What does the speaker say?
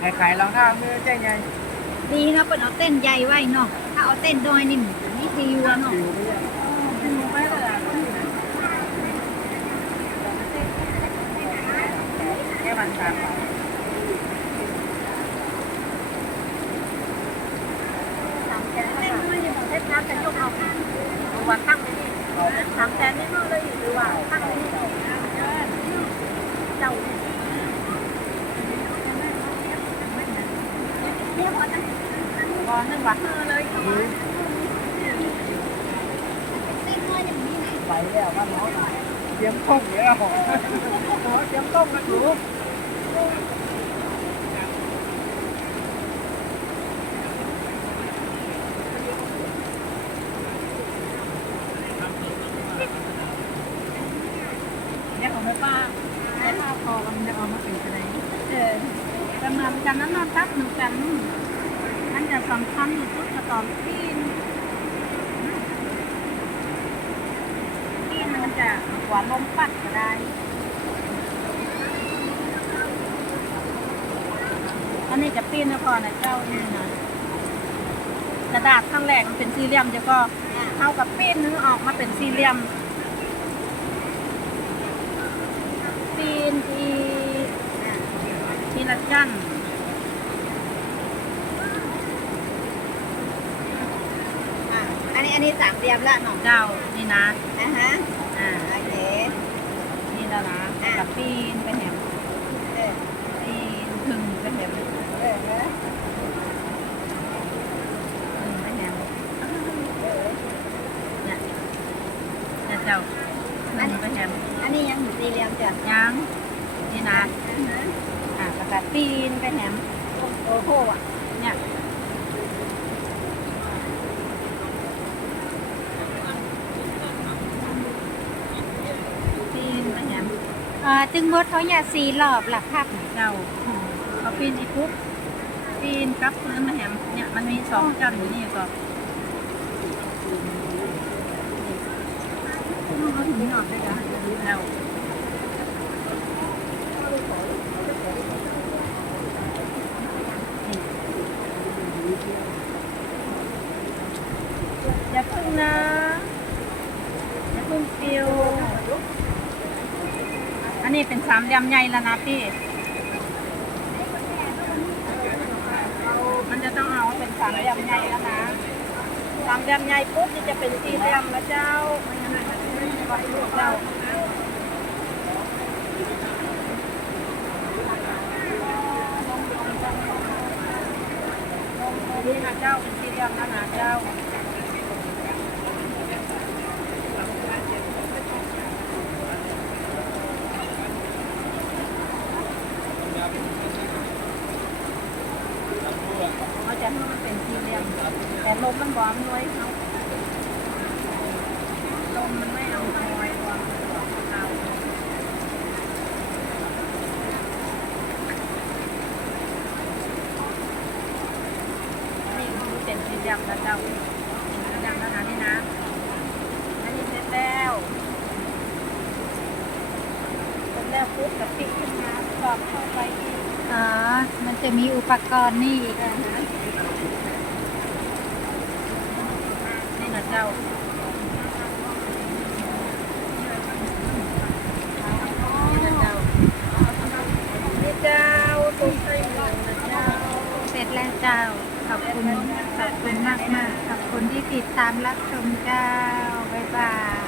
ไอ้ขายรองเท้ามือแจ้งไงดีเนาะเปิดเอาเต้นใหญ่ไว้เนาะ ถ้าเอาเต้นดอยนี่นี่ดีวะเนาะฟิวไม่ใช่แค่วันสามวันเต้นไม่ได้บอกเต้นน้ำแต่ยกเอาตัวตั้งไว้นี่สามแสนนี่เนาะเลยหรือว่าตั้งไว้นี่เจ้าเนี่ยพอจัง ก่อนนั่นวะเออเลยค่ะไหวแล้วว่าน้องเตรียมต้มเนี่ยผมเตรียมต้มกันอยู่เนี่ยของแม่ป้าแม่ป้าพอมันจะเอามาเป็นอะไรเออแต่เหมือนกันนั้นนอนตักหมือนกันมัน จะสำคัญที่สุดก็ตอนปีนปีนมันจะหัวลมปัดก็ได้ อันนี้จะปีนนะพอนะเจ้านี่นะกระดาษข้างแรกมันเป็นสี่เหลี่ยมจะก็เท่ากับปีนนึงออกมาเป็นสี่เหลี่ยม ปีนทีทีละชั้น อันนี้อันนี้สามเหลี่ยมละเนาะเจ้านี่นะอะฮะอ่าโอเคนี่แล้วนะอะกับปีนไปแหมเออปีนถึงไปแหมเออเออถึงไปแหมเนี่ยเนี่ยเจ้าถึงไปแหมอันนี้ยังอยู่สี่เหลี่ยมจ้ะยังนี่นะอะฮะอ่าแล้วก็ปีนไปแหมโอ้โหอะเนี่ยปีนไปแหม อ่าจึงบดเขาอย่าสีหลอบหลักพักเจ้าเขาปีนอีกปุ๊บปีนกลับพื้นมาแหมเนี่ยมันมีสองจันอยู่นี่ก็เขาถึงหนอดได้จ้ะเจ้าอย่าพึ่งนะอย่าพึ่งฟิว อันนี้เป็นสามเหลี่ยมใหญ่แล้วนะพี่ มันจะต้องเอาเป็นสามเหลี่ยมใหญ่แล้วนะสามเหลี่ยมใหญ่ปุ๊บนี่จะเป็นสี่เหลี่ยมแล้วเจ้าเจ้านี่นะเจ้าเป็นสี่เหลี่ยมแล้วนะเจ้า เขาจะให้มันเป็นสี่เหลี่ยมแต่ลมมันบอมน้อยเขาลมมันไม่เอาน้อยควเอานี่คือเป็นสี่เหลี่ยมนะเจ้าแล้วดังนะคะนี่นะอันนี้เสร็จแล้วเสร็จแล้วปุ๊บกะปิขึ้นมาสอบเข้าไป จะมีอุปกรณ์นี่อีกนี่นะเจ้านี่นะเจ้านี่เจ้าตุ้งไส้หมูนะเจ้าเสร็จแล้วเจ้า ขอบคุณ ขอบคุณมากมากๆขอบคุณที่ติดตามรับชมเจ้า บ๊ายบาย